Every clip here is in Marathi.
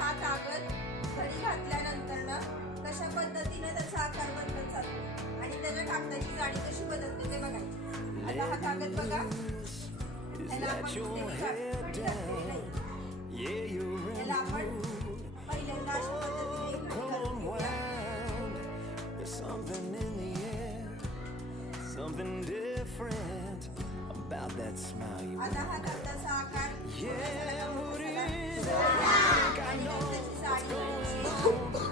हा कागद घडी घातल्यानंतर ना कशा पद्धतीने त्याचा आकार बदलत जातो आणि त्याच्या कागदाची जाडी कशी बदलते ते बघायचं. आता हा कागद बघा, त्याला आपण घडी घातलेली नाही, त्याला आपण पहिल्यांदा अशा पद्धतीने घडी घालून घेऊया. Something different about that smile you आता हा कागदाचा आकार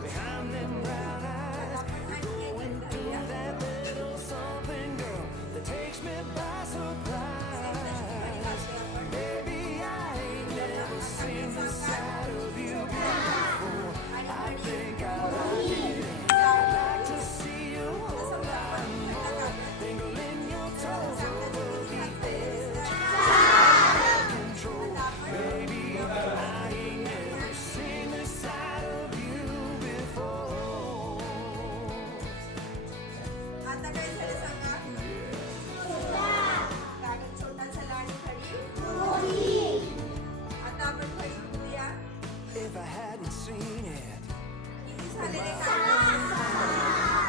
behind them brown eyes. That little something, girl, that takes me by surprise. Baby, I ain't never seen the side of you before. I think I like it. I'd like to see you hold on more, dangling your toes over the edge. Out of control, baby, I ain't never seen this side of you before. आता काय झालं सांगा. कागद छोटा झाला आणि घडी मोठी. आता आपण घडी घेऊया. If I hadn't seen it, किती झालेले कागद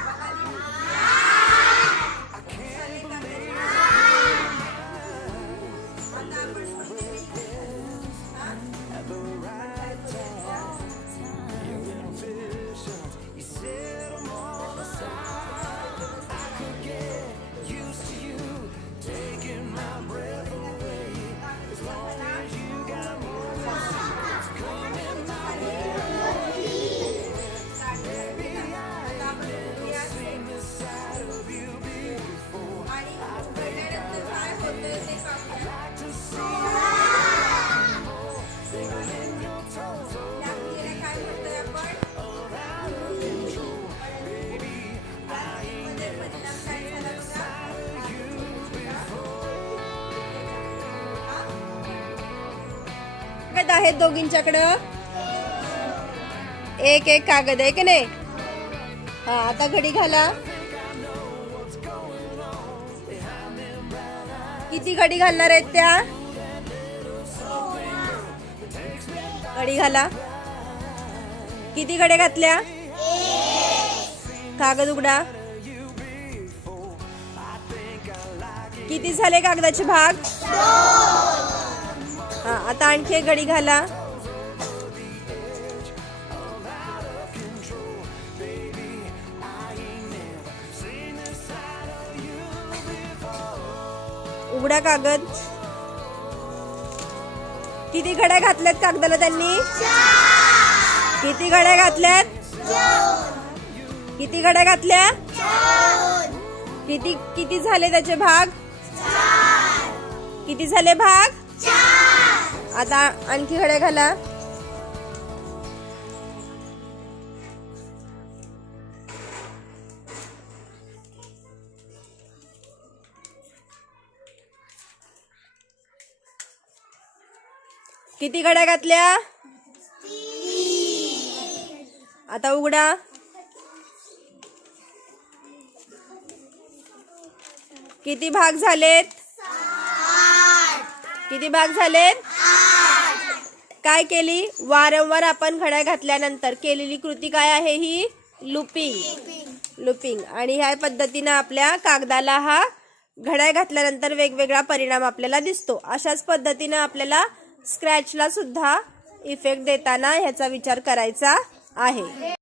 बघा लिहून. I can't believe आता आपण कोणते घडी घालू? हा? at the right time. You're inefficient. You set 'em all aside. I could get used to you taking my breath away. As long as you got more secrets coming my way. Baby, I ain't never seen this side of you before. आणि घडल्यानंतर काय होतंय ते पाहूया. Like to see you more, dangling your toes या क्रियेला काय म्हणतोय आपण? out of control. Baby, मध्ये परिणाम काय झाला बघा. कागद आहेत दोघींच्याकडं, एक एक कागद आहे की नाही. हा, आता घडी घाला. किती घडी घालणार आहेत त्या? घडी घाला. किती घड्या घातल्या? कागद उघडा. किती झाले कागदाचे भाग? हा, आता आणखी एक घडी घाला. उघडा कागद. किती घड्या घातल्यात कागदाला त्यांनी? किती घड्या घातल्यात? किती घड्या घातल्या? किती किती झाले त्याचे भाग? किती झाले भाग? आता आणखी घड्या घाला. किती घड्या घातल्या? आता उघडा. किती भाग झालेत? किती भाग झालेत? काय केली? वारंवार आपण घड्या घातल्यानंतर केलेली कृती काय आहे? ही लुपिंग. आणि ह्या पद्धतीने आपल्या कागदाला हा घड्या घातल्यानंतर वेगवेगळा परिणाम आपल्याला दिसतो. अशाच पद्धतीने आपल्याला स्क्रॅचला सुद्धा इफेक्ट देताना ह्याचा विचार करायचा आहे.